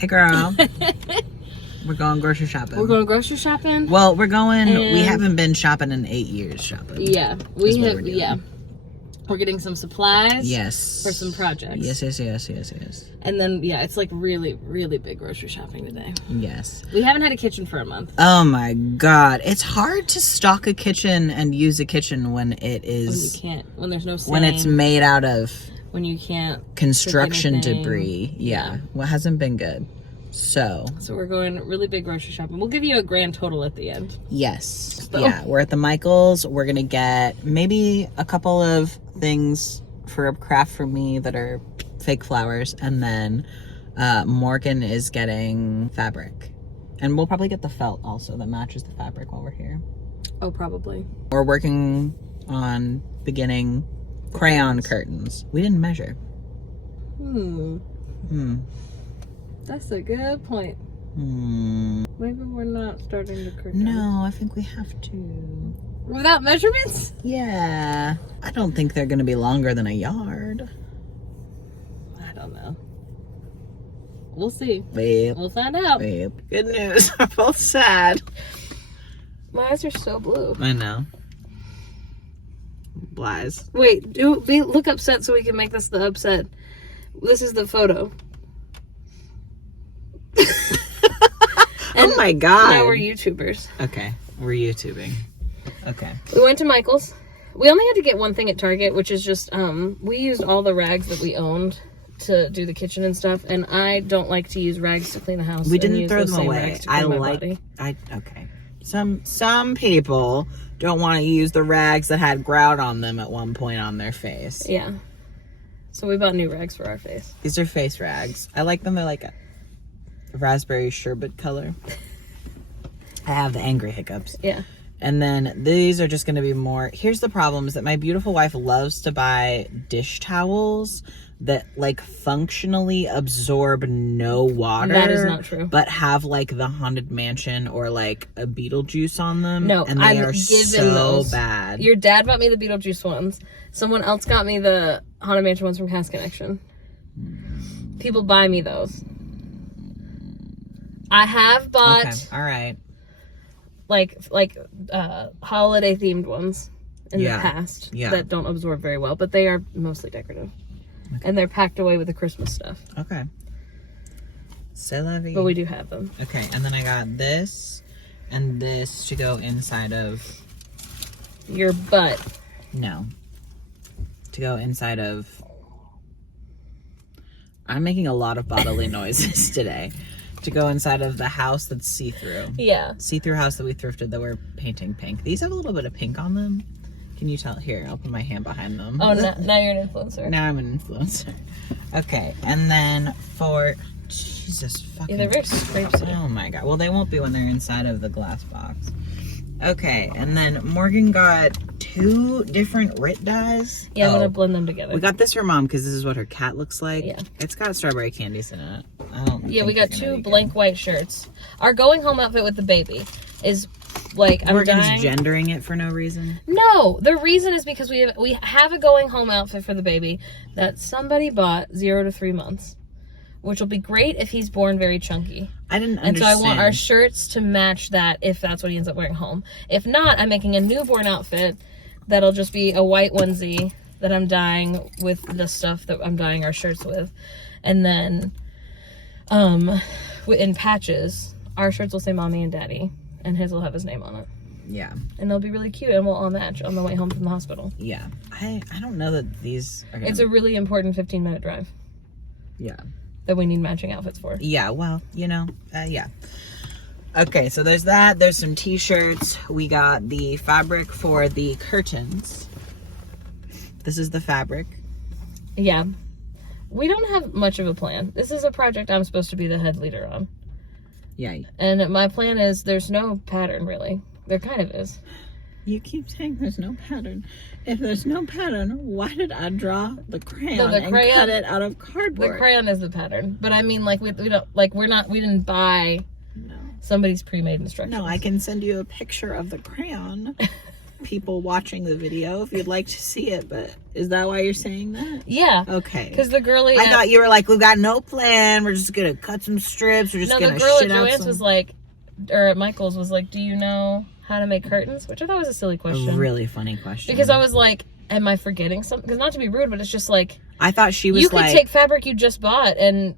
Hey, girl. We're going grocery shopping. We're going grocery shopping? Well, we haven't been shopping in 8 years shopping. Yeah. We're getting some supplies. Yes. For some projects. Yes. And then, yeah, it's like really, really big grocery shopping today. Yes. We haven't had a kitchen for a month. Oh my God. It's hard to stock a kitchen and use a kitchen when it is... When there's no sand. When it's made out of... When you can't... Construction debris. Yeah. Well, it hasn't been good. So we're going really big grocery shopping. We'll give you a grand total at the end. Yes. So. Yeah, we're at the Michaels. We're going to get maybe a couple of things for a craft for me that are fake flowers. And then Morgan is getting fabric. And we'll probably get the felt also that matches the fabric while we're here. Oh, probably. We're working on beginning crayon curtains. We didn't measure. That's a good point. Maybe we're not starting the curtain. No, I think we have to. Without measurements? Yeah. I don't think they're going to be longer than a yard. I don't know. We'll see. Babe. We'll find out. Babe. Good news. We're both sad. My eyes are so blue. I know. Lies. Wait, look upset so we can make this the upset. This is the photo. Oh my God. Now we're YouTubers. Okay. We're YouTubing. Okay. We went to Michael's. We only had to get one thing at Target, which is just, we used all the rags that we owned to do the kitchen and stuff, and I don't like to use rags to clean the house. We didn't throw them away. Okay. Some people don't want to use the rags that had grout on them at one point on their face. Yeah. So we bought new rags for our face. These are face rags. I like them. They're like a raspberry sherbet color. I have the angry hiccups. Yeah. And then these are just going to be more... Here's the problem is that my beautiful wife loves to buy dish towels that like functionally absorb no water. That is not true. But have like the Haunted Mansion or like a Beetlejuice on them. No, and they are so bad. Your dad bought me the Beetlejuice ones. Someone else got me the Haunted Mansion ones from Cast Connection. People buy me those. I have bought... Okay. All right. like holiday themed ones in the past that don't absorb very well, but they are mostly decorative. Okay. And they're packed away with the Christmas stuff. Okay. C'est la vie. But we do have them. Okay, and then I got this and this to go inside of your butt. No. To go inside of... I'm making a lot of bodily noises today. To go inside of the house that's see-through. Yeah. See-through house that we thrifted that we're painting pink. These have a little bit of pink on them. Can you tell? Here, I'll put my hand behind them. Oh, now you're an influencer. Now I'm an influencer. Okay, and then for... Jesus fucking... Yeah, they're very scrapes. Oh my God. Well, they won't be when they're inside of the glass box. Okay, and then Morgan got 2 different Rit dyes. Yeah, I'm going to blend them together. We got this for Mom because this is what her cat looks like. Yeah. It's got strawberry candies in it. Yeah, we got 2 blank white shirts. Our going home outfit with the baby is like... Morgan's gendering it for no reason? No, the reason is because we have a going home outfit for the baby that somebody bought 0 to 3 months. Which will be great if he's born very chunky. I didn't understand. And so I want our shirts to match that if that's what he ends up wearing home. If not, I'm making a newborn outfit that'll just be a white onesie that I'm dyeing with the stuff that I'm dyeing our shirts with. And then in patches, our shirts will say Mommy and Daddy. And his will have his name on it. Yeah. And they'll be really cute and we'll all match on the way home from the hospital. Yeah. I don't know that these are gonna... It's a really important 15-minute drive. Yeah. That we need matching outfits for. Yeah, well, yeah. Okay, so there's that. There's some t-shirts. We got the fabric for the curtains. This is the fabric. Yeah. We don't have much of a plan. This is a project I'm supposed to be the head leader on. Yeah. And my plan is there's no pattern, really. There kind of is. You keep saying there's no pattern. If there's no pattern, why did I draw the crayon and cut it out of cardboard? The crayon is the pattern. But I mean, like, we don't, like, we didn't buy somebody's pre-made instructions. No, I can send you a picture of the crayon. people watching the video if you'd like to see it, but is that why you're saying that? Yeah. Okay. Because the girly... I thought you were like, we've got no plan. We're just going to cut some strips. We're just going to shit out some... No, the girl at Joann's was like, or at Michael's was like, do you know how to make curtains? Which I thought was a silly question. A really funny question. Because I was like, am I forgetting something? Because not to be rude, but it's just like... I thought she was you like... could take fabric you just bought and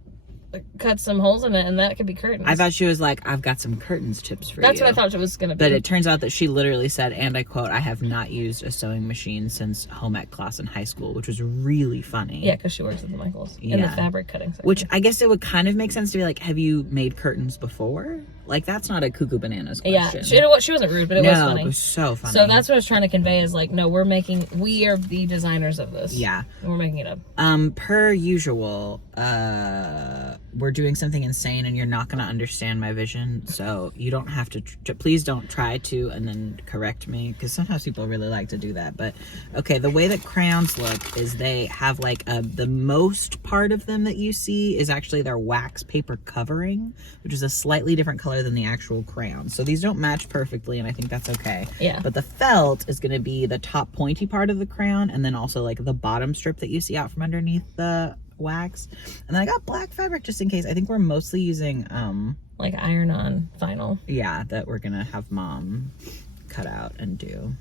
cut some holes in it, and that could be curtains. I thought she was like, I've got some curtains tips for you. That's what I thought it was going to be. But it turns out that she literally said, and I quote, I have not used a sewing machine since home ec class in high school, which was really funny. Yeah, because she works at the Michaels in the fabric cutting section. Which I guess it would kind of make sense to be like, have you made curtains before? Like, that's not a cuckoo bananas question. Yeah, she wasn't rude, but it was funny. No, it was so funny. So that's what I was trying to convey is like, no, we are the designers of this. Yeah. And we're making it up. Per usual, we're doing something insane and you're not going to understand my vision. So you don't have to, please don't try to and then correct me. Because sometimes people really like to do that. But okay, the way that crayons look is they have like the most part of them that you see is actually their wax paper covering, which is a slightly different color than the actual crayon. So these don't match perfectly and I think that's okay. Yeah. But the felt is going to be the top pointy part of the crayon and then also like the bottom strip that you see out from underneath the wax. And then I got black fabric just in case. I think we're mostly using like iron-on vinyl. Yeah, that we're going to have mom cut out and do.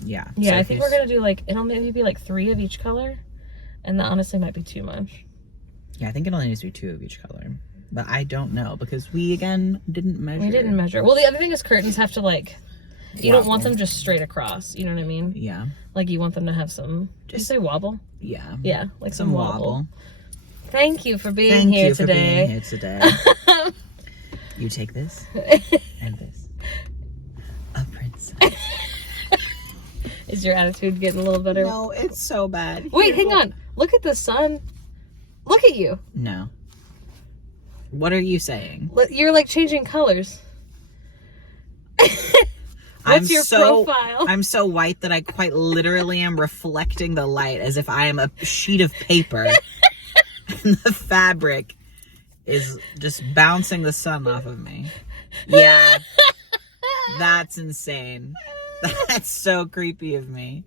Yeah. Yeah, so I think we're going to do like, it'll maybe be like 3 of each color. And that honestly might be too much. Yeah, I think it only needs to be 2 of each color. But I don't know because we, again, didn't measure. We didn't measure. Well, the other thing is curtains have to like, you don't want them just straight across. You know what I mean? Yeah. Like you want them to have some, did you say wobble? Yeah. Yeah, like some wobble. Thank you for being here today. You take this and this. A princess. Is your attitude getting a little better? No, it's so bad. Wait, hang on. Look at the sun. Look at you. No. What are you saying? You're like changing colors. What's your profile? I'm so white that I quite literally am reflecting the light as if I am a sheet of paper. And the fabric is just bouncing the sun off of me. Yeah. That's insane. That's so creepy of me.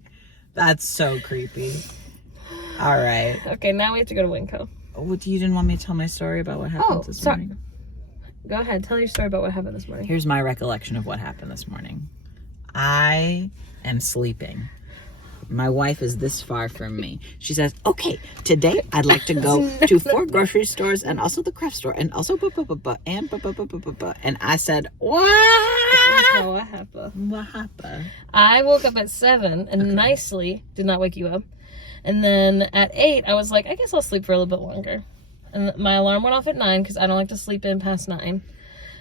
That's so creepy. All right. Okay, now we have to go to Winco. Oh, you didn't want me to tell my story about what happened this morning? Go ahead. Tell your story about what happened this morning. Here's my recollection of what happened this morning. I am sleeping. My wife is this far from me. She says, okay, today I'd like to go to 4 grocery stores and also the craft store and also and I said, what? What happened? What happened? I woke up at 7 and nicely did not wake you up. And then at 8, I was like, I guess I'll sleep for a little bit longer. And my alarm went off at 9 because I don't like to sleep in past 9.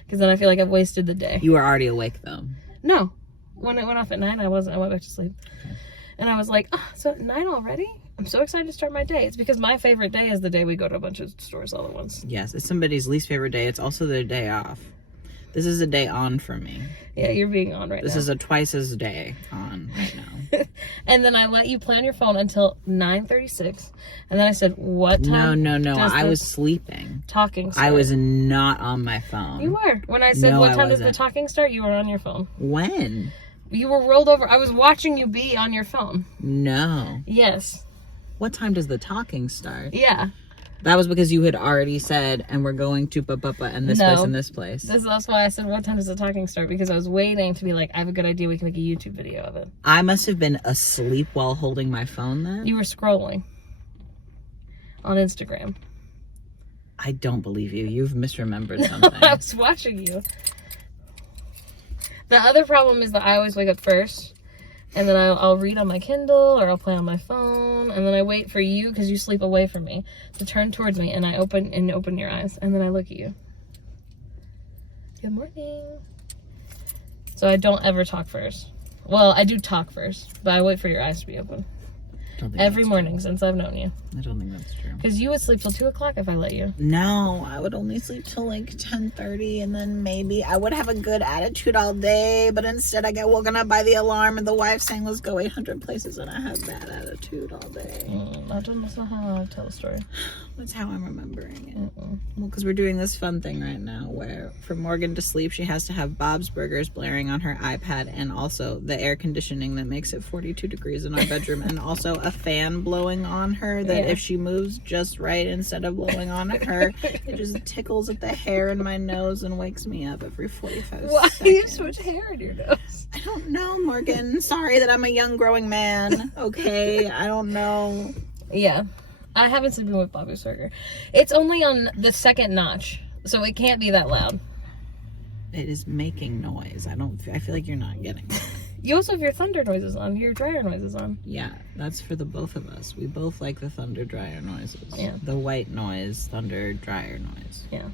Because then I feel like I've wasted the day. You were already awake though. No. When it went off at 9, I went back to sleep. Okay. And I was like, so 9 already? I'm so excited to start my day. It's because my favorite day is the day we go to a bunch of stores all at once. Yes, it's somebody's least favorite day. It's also their day off. This is a day on for me. Yeah, you're being on right now. This is a twice as day on right now. And then I let you play on your phone until 9:36. And then I said, what time? No. I was sleeping. Talking start? I was not on my phone. You were. When I said, what time does the talking start? You were on your phone. When? You were rolled over. I was watching you be on your phone. No. Yes. What time does the talking start? Yeah. That was because you had already said, and we're going to and this place and this place. That's why I said, what time does the talking start? Because I was waiting to be like, I have a good idea. We can make a YouTube video of it. I must have been asleep while holding my phone then. You were scrolling on Instagram. I don't believe you. You've misremembered something. I was watching you. The other problem is that I always wake up first. And then I'll read on my Kindle or I'll play on my phone. And then I wait for you, because you sleep away from me, to turn towards me. And I open your eyes. And then I look at you. Good morning. So I don't ever talk first. Well, I do talk first, but I wait for your eyes to be open. Every morning since I've known you. I don't think that's true. Because you would sleep till 2 o'clock if I let you. No, I would only sleep till like 10:30, and then maybe I would have a good attitude all day, but instead I get woken up by the alarm and the wife saying, let's go 800 places, and I have bad attitude all day. That's not how I tell the story. That's how I'm remembering it. Well, because we're doing this fun thing right now where for Morgan to sleep, she has to have Bob's Burgers blaring on her iPad, and also the air conditioning that makes it 42 degrees in our bedroom, and also a fan blowing on her that if she moves just right instead of blowing on her, it just tickles at the hair in my nose and wakes me up every 45 Why seconds. do you have so much hair in your nose? I don't know, Morgan. Sorry that I'm a young growing man. Okay, I don't know. Yeah. I haven't sleeping with Bobby's Burger. It's only on the second notch, so it can't be that loud. It is making noise. I feel like you're not getting it. You also have your thunder noises on, your dryer noises on. Yeah, that's for the both of us. We both like the thunder dryer noises. Yeah. The white noise, thunder dryer noise. Yeah.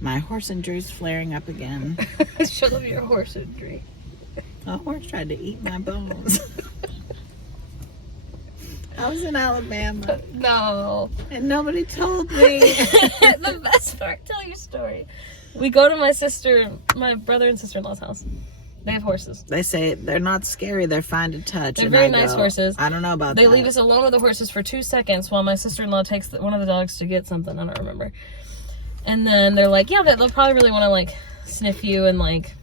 My horse injury's flaring up again. Show them your horse injury. A horse tried to eat my bones. I was in Alabama. No. And nobody told me. The best part, tell your story. We go to my brother and sister-in-law's house. They have horses. They say they're not scary, they're fine to touch. They're and very I nice go, horses. I don't know about that. They leave us alone with the horses for 2 seconds while my sister-in-law takes one of the dogs to get something. I don't remember. And then they're like, yeah, they'll probably really want to, like, sniff you and, like,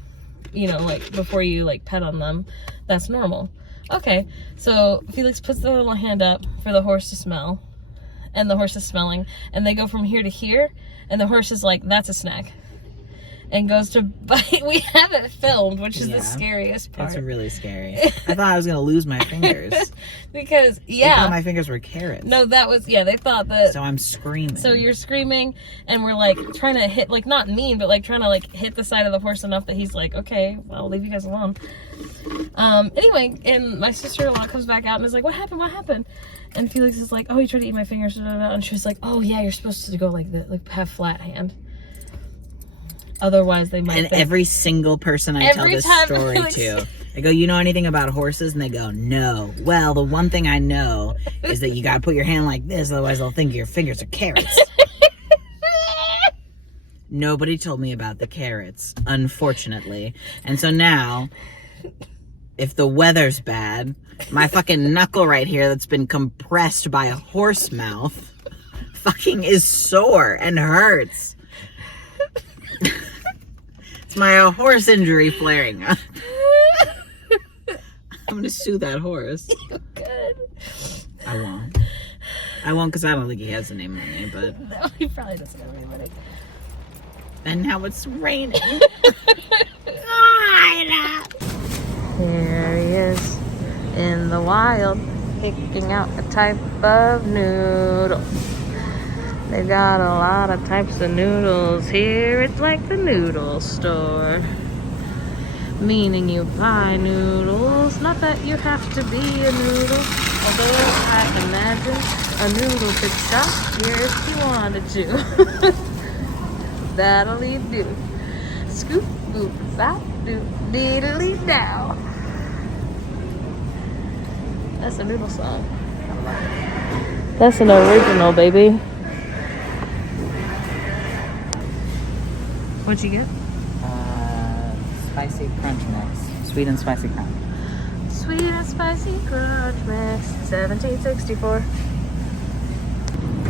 you know, like, before you, like, pet on them. That's normal. Okay. So Felix puts the little hand up for the horse to smell. And the horse is smelling. And they go from here to here. And the horse is like, that's a snack. And goes to bite. We have it filmed, which is the scariest part. That's really scary. I thought I was going to lose my fingers. Because, They thought my fingers were carrots. No, that was, they thought that. So I'm screaming. So you're screaming, and we're, like, trying to hit, like, not mean, but, like, trying to, like, hit the side of the horse enough that he's like, okay, well, I'll leave you guys alone. Anyway, and my sister-in-law comes back out and is like, what happened? And Felix is like, oh, he tried to eat my fingers, and she was like, oh, yeah, you're supposed to go like that, like, have flat hand. Otherwise, they might. And every single person I tell this story to, I go, you know anything about horses? And they go, no. Well, the one thing I know is that you got to put your hand like this, otherwise they'll think your fingers are carrots. Nobody told me about the carrots, unfortunately. And so now, if the weather's bad, my fucking knuckle right here that's been compressed by a horse mouth fucking is sore and hurts. It's my horse injury flaring up. I'm gonna sue that horse. You could. I won't because I don't think he has a name on me, but No, he probably doesn't have anybody. and now it's raining. Here he is in the wild, picking out a type of noodle. They got a lot of types of noodles here. It's like the noodle store. Meaning you buy noodles, not that you have to be a noodle. Although I imagine a noodle could shop here if you wanted to. That'll do. Scoop, boop, bop, doop, diddly dow. That's a noodle song. That's an original, baby. What'd you get? Spicy crunch mix. Sweet and spicy crunch. Sweet and spicy crunch mix, 1764.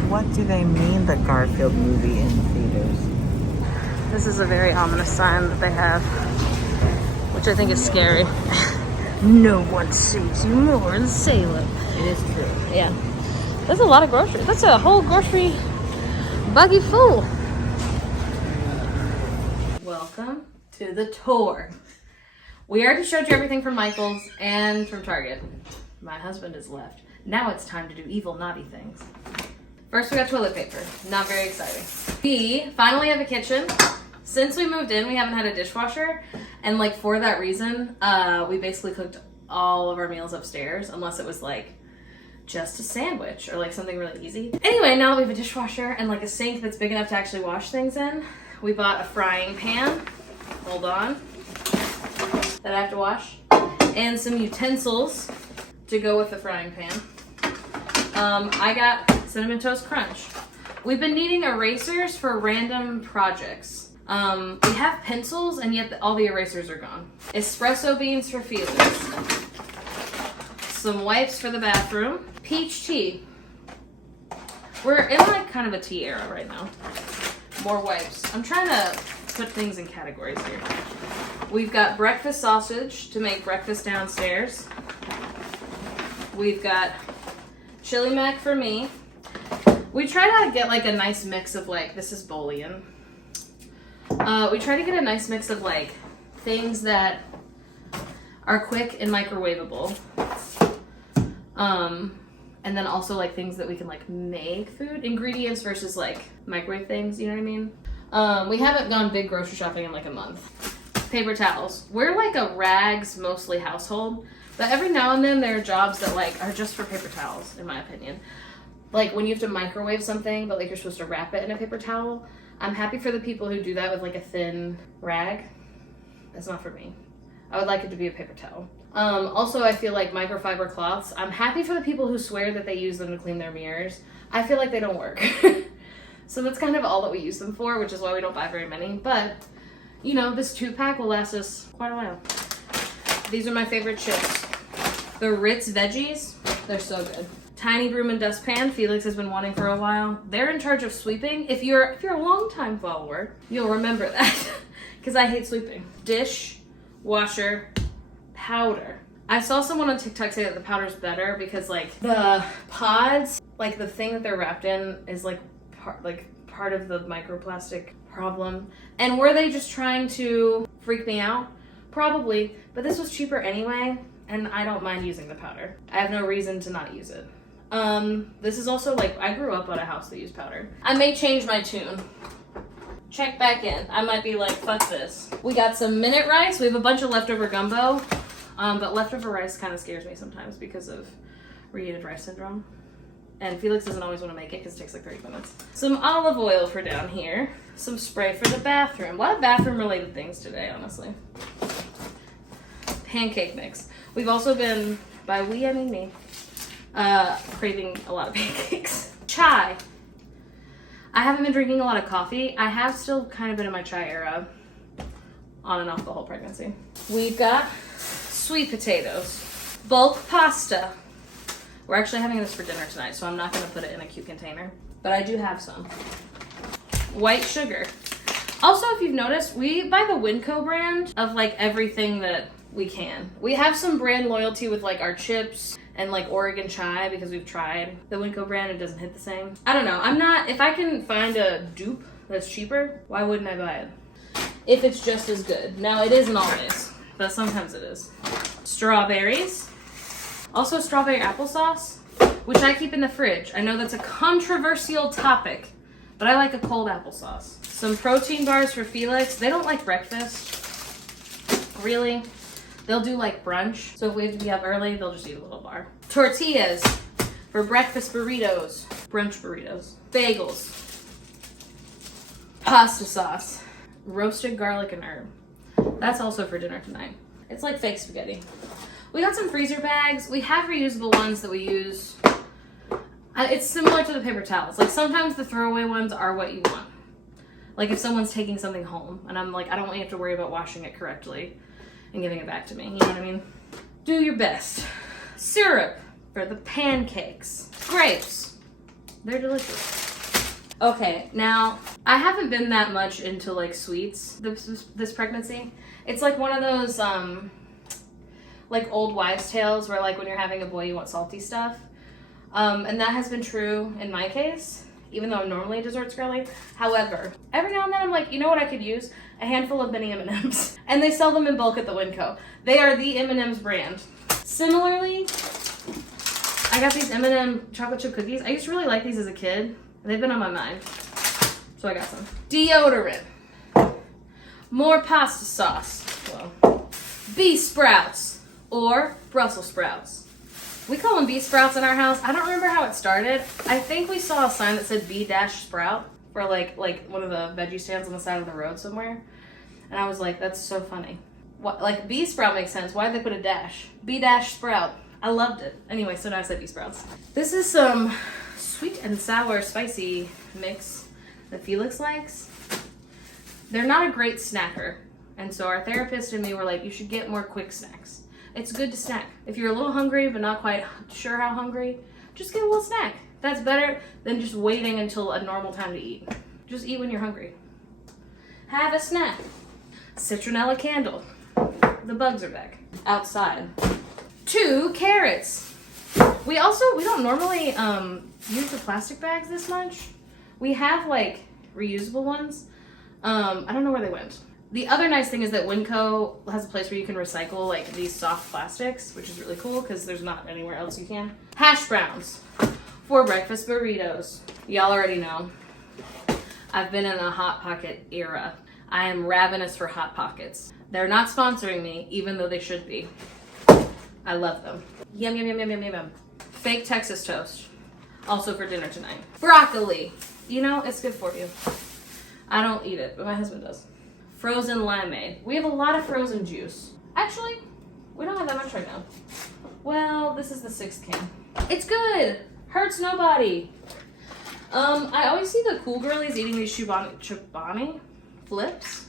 What do they mean, the Garfield movie in theaters? This is a very ominous sign that they have, which I think is scary. No one saves you more than Salem. It is true. Yeah. That's a lot of groceries. That's a whole grocery buggy full. Welcome to the tour. We already showed you everything from Michael's and from Target. My husband is left. Now it's time to do evil, naughty things. First, we got toilet paper. Not very exciting. We finally have a kitchen. Since we moved in, we haven't had a dishwasher. And like for that reason, we basically cooked all of our meals upstairs, unless it was like just a sandwich or like something really easy. Anyway, now that we have a dishwasher and like a sink that's big enough to actually wash things in, we bought a frying pan. Hold on. That I have to wash. And some utensils to go with the frying pan. I got Cinnamon Toast Crunch. We've been needing erasers for random projects. We have pencils, and yet all the erasers are gone. Espresso beans for Felix. Some wipes for the bathroom. Peach tea. We're in like kind of a tea era right now. More wipes. I'm trying to put things in categories here. We've got breakfast sausage to make breakfast downstairs. We've got chili mac for me. We try to get like a nice mix of like, this is bouillon. We try to get a nice mix of like things that are quick and microwavable. And then also like things that we can like make food. Ingredients versus like microwave things, you know what I mean? We haven't gone big grocery shopping in like a month. Paper towels. We're like a rags mostly household, but every now and then there are jobs that like are just for paper towels, in my opinion. Like when you have to microwave something, but like you're supposed to wrap it in a paper towel. I'm happy for the people who do that with like a thin rag. That's not for me. I would like it to be a paper towel. Also, I feel like microfiber cloths. I'm happy for the people who swear that they use them to clean their mirrors. I feel like they don't work. So that's kind of all that we use them for, which is why we don't buy very many. But, you know, this 2-pack will last us quite a while. These are my favorite chips. The Ritz veggies. They're so good. Tiny broom and dustpan. Felix has been wanting for a while. They're in charge of sweeping. If you're a long-time follower, you'll remember that. Because I hate sweeping. Dish, washer, powder. I saw someone on TikTok say that the powder's better because like the pods, like the thing that they're wrapped in is like part of the microplastic problem. And were they just trying to freak me out? Probably, but this was cheaper anyway, and I don't mind using the powder. I have no reason to not use it. This is also like, I grew up on a house that used powder. I may change my tune. Check back in. I might be like, fuck this. We got some minute rice. We have a bunch of leftover gumbo. But leftover rice kind of scares me sometimes because of reheated rice syndrome. And Felix doesn't always want to make it because it takes like 30 minutes. Some olive oil for down here. Some spray for the bathroom. A lot of bathroom related things today, honestly. Pancake mix. We've also been, by we I mean me, craving a lot of pancakes. Chai. I haven't been drinking a lot of coffee. I have still kind of been in my chai era, on and off the whole pregnancy. We've got sweet potatoes, bulk pasta. We're actually having this for dinner tonight, so I'm not gonna put it in a cute container, but I do have some. White sugar. Also, if you've noticed, we buy the Winco brand of like everything that we can. We have some brand loyalty with like our chips and like Oregon chai because we've tried the Winco brand. It doesn't hit the same. I don't know. If I can find a dupe that's cheaper, why wouldn't I buy it? If it's just as good. Now, it isn't always, but sometimes it is. Strawberries. Also strawberry applesauce, which I keep in the fridge. I know that's a controversial topic, but I like a cold applesauce. Some protein bars for Felix. They don't like breakfast. Really? They'll do like brunch. So if we have to be up early, they'll just eat a little bar. Tortillas for breakfast burritos. Brunch burritos. Bagels. Pasta sauce. Roasted garlic and herb. That's also for dinner tonight. It's like fake spaghetti. We got some freezer bags. We have reusable ones that we use. It's similar to the paper towels. Like sometimes the throwaway ones are what you want. Like if someone's taking something home and I'm like, I don't want you to have to worry about washing it correctly and giving it back to me. You know what I mean? Do your best. Syrup for the pancakes. Grapes. They're delicious. Okay, now I haven't been that much into like sweets this pregnancy. It's like one of those like old wives' tales where like when you're having a boy you want salty stuff. And that has been true in my case, even though I'm normally a desserts girly. However, every now and then I'm like, you know what I could use? A handful of mini M&Ms. And they sell them in bulk at the Winco. They are the M&M's brand. Similarly, I got these M&M chocolate chip cookies. I used to really like these as a kid, and they've been on my mind. So I got some. Deodorant. More pasta sauce. Well, bee sprouts or Brussels sprouts. We call them bee sprouts in our house. I don't remember how it started. I think we saw a sign that said bee-sprout for like one of the veggie stands on the side of the road somewhere. And I was like, that's so funny. What, like bee sprout makes sense. Why'd they put a dash? Bee-sprout. I loved it. Anyway, so now I said bee sprouts. This is some sweet and sour spicy mix that Felix likes. They're not a great snacker. And so our therapist and me were like, you should get more quick snacks. It's good to snack. If you're a little hungry but not quite sure how hungry, just get a little snack. That's better than just waiting until a normal time to eat. Just eat when you're hungry. Have a snack. Citronella candle. The bugs are back. Outside. 2 carrots. We don't normally use the plastic bags this much. We have like reusable ones. I don't know where they went. The other nice thing is that Winco has a place where you can recycle like these soft plastics, which is really cool because there's not anywhere else you can. Hash browns for breakfast burritos. Y'all already know. I've been in a Hot Pocket era. I am ravenous for Hot Pockets. They're not sponsoring me, even though they should be. I love them. Yum, yum, yum, yum, yum, yum, yum. Fake Texas toast. Also for dinner tonight. Broccoli. You know, it's good for you. I don't eat it, but my husband does. Frozen limeade. We have a lot of frozen juice. Actually, we don't have that much right now. Well, this is the 6th can. It's good. Hurts nobody. I always see the cool girlies eating these Chobani flips.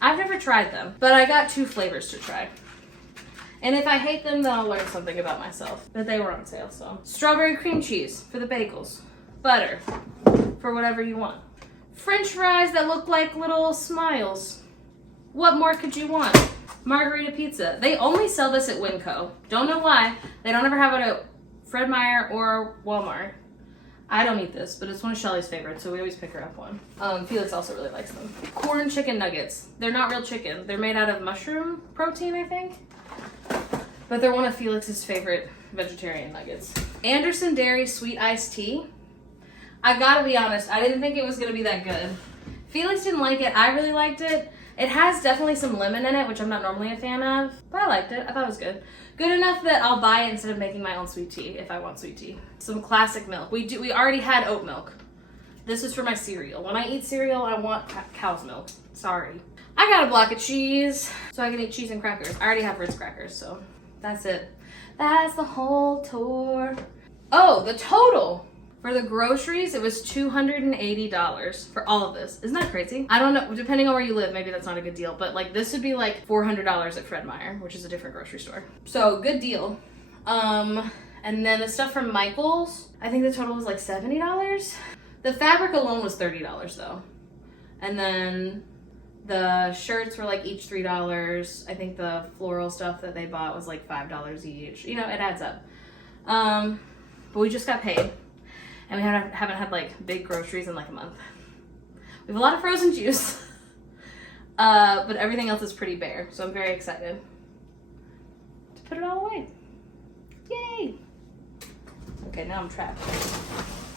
I've never tried them, but I got 2 flavors to try. And if I hate them, then I'll learn something about myself. But they were on sale, so. Strawberry cream cheese for the bagels. Butter for whatever you want. French fries that look like little smiles. What more could you want? Margarita pizza. They only sell this at Winco. Don't know why. They don't ever have it at Fred Meyer or Walmart. I don't eat this, but it's one of Shelly's favorites, so we always pick her up one. Felix also really likes them. Corn chicken nuggets. They're not real chicken. They're made out of mushroom protein, I think. But they're one of Felix's favorite vegetarian nuggets. Anderson Dairy Sweet Iced Tea. I gotta be honest, I didn't think it was gonna be that good. Felix didn't like it, I really liked it. It has definitely some lemon in it, which I'm not normally a fan of, but I liked it, I thought it was good. Good enough that I'll buy it instead of making my own sweet tea, if I want sweet tea. Some classic milk. We already had oat milk. This is for my cereal. When I eat cereal, I want cow's milk. Sorry. I got a block of cheese, so I can eat cheese and crackers. I already have Ritz crackers, so that's it. That's the whole tour. Oh, the total! For the groceries, it was $280 for all of this. Isn't that crazy? I don't know, depending on where you live, maybe that's not a good deal, but like this would be like $400 at Fred Meyer, which is a different grocery store. So good deal. And then the stuff from Michael's, I think the total was like $70. The fabric alone was $30 though. And then the shirts were like each $3. I think the floral stuff that they bought was like $5 each. You know, it adds up. But we just got paid. And we haven't had like big groceries in like a month. We have a lot of frozen juice, but everything else is pretty bare. So I'm very excited to put it all away. Yay! Okay, now I'm trapped.